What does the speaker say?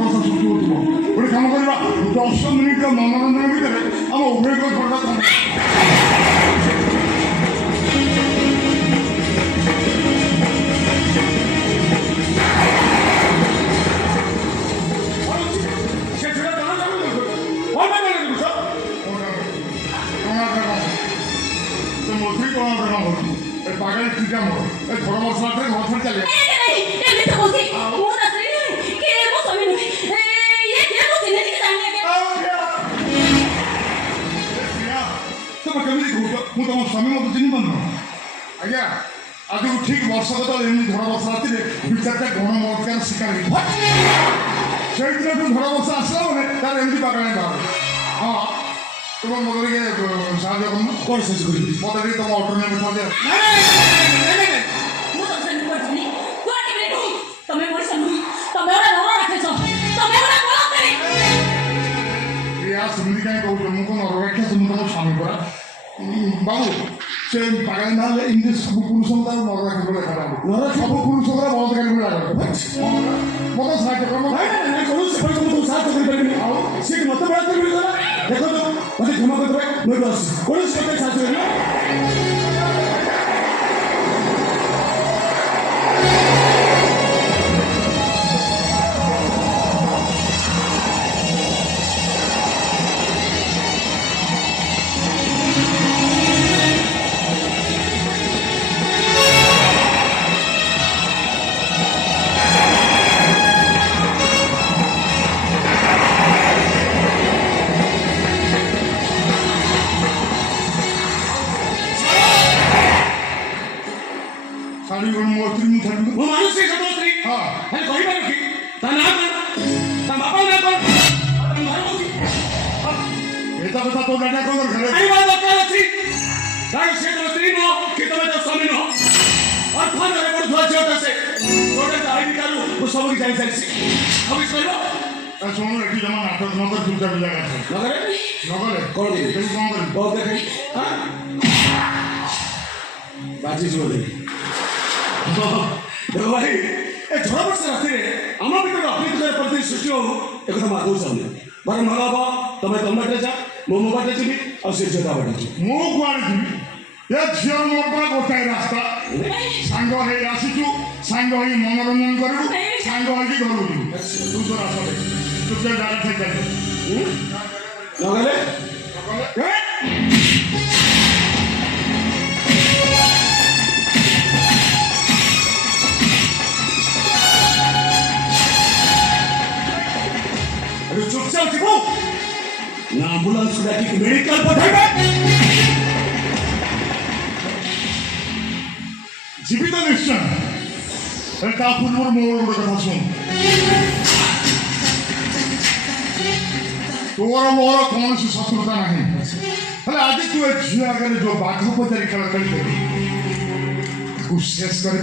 ବର୍ଷ ଛୁଟି ହେଉଥିବ ଗୋଟେ କାମ କରିବା 10 ମିନିଟ୍ର ମନୋରଞ୍ଜନ ଭିତରେ ଆମ ଉଭୟଙ୍କ ଘରଟା पागल ठीक है मोर ए थोड़ा मसला करे घर छोड़ चले ए मैं तो बोलती वो नसरी नहीं कि वो समय नहीं ये क्या वो जिंदगी के जाने के तो मैं कभी मु तुम स्वामी मत चिन्ह बनो आज्ञा आज ठीक वर्ष तो एमनी धरा वर्ष राति विचारटा गण मौतकार शिकार से दिन तो धरा वर्ष आसला मैंने तार एमती पागल बाहर हाँ तुम मदर के साहाଯ୍य करना कौन साहाଯ୍य करी मदर के तुम ऑटो में बैठा दे नहीं मु तो से नहीं पड़नी कोई नहीं नहीं तुम्हें मोर सनु तुम्हें ओरा नोरा रखे छो तुम्हें ओरा बोला करे या सुमित काहे कहू तुम को नोरा रखे तुम तुम स्वामी परा बाबू से पागल ना ले इंग्लिश सब पुरुष का नोरा रखे बोले खराब नोरा सब पुरुष का बहुत करे बोला मत साहाଯ୍य करना नहीं करू से तुम साहाଯ୍य कर पाबे आओ से मत बात कर देखो तो मुझे क्षमा कर दो मैं बस कौन से के साथ है वो मानुष से सतोत्री हाँ है कोई बात नहीं ता ना कर ता बापा ना कर ता घर होती ऐसा बता तो डाटा कौन करे आई बात बता रही तार से सतोत्री नो कि तुम्हें तो स्वामी नो और थान रे बड़ ध्वज होता से तोड़े आई निकालू वो सब की जाई जाई अब इस पर सुनो एटी जमा नाटक न कर चुपचाप जागा नगरे नगरे कौन दे कौन करे बहुत देखे हां बाजी जो दे देखो भाई ए झड़ा वर्ष राति रे आम भीतर अप्रीतिकर परिस्थिति सृष्टि हो एक मार्ग चाहूँ बर मग तुम तुम बाटे जा मो मो बाटे जी और से झील बाटे जी मो कुआड़े जीवी ये झील मोर पर गोटाए रास्ता सांग हे आसीचु सांग हे मनोरंजन करू सांग हे की घरु जीवु तू तो रास्ता दे चुपचाप जागा ठीक कर नगले नगले अरे चुपचाप जीवो ना एम्बुलेंस डाकी कि मेडिकल पठाइबे जीवित निश्चय एटा पूर्व मोर गोटे कथा सुन तोर मोर कौन सी शत्रुता नहीं हेले आज तू ए झिया आगे जो बाघ पचारी खेल खेल शेष कर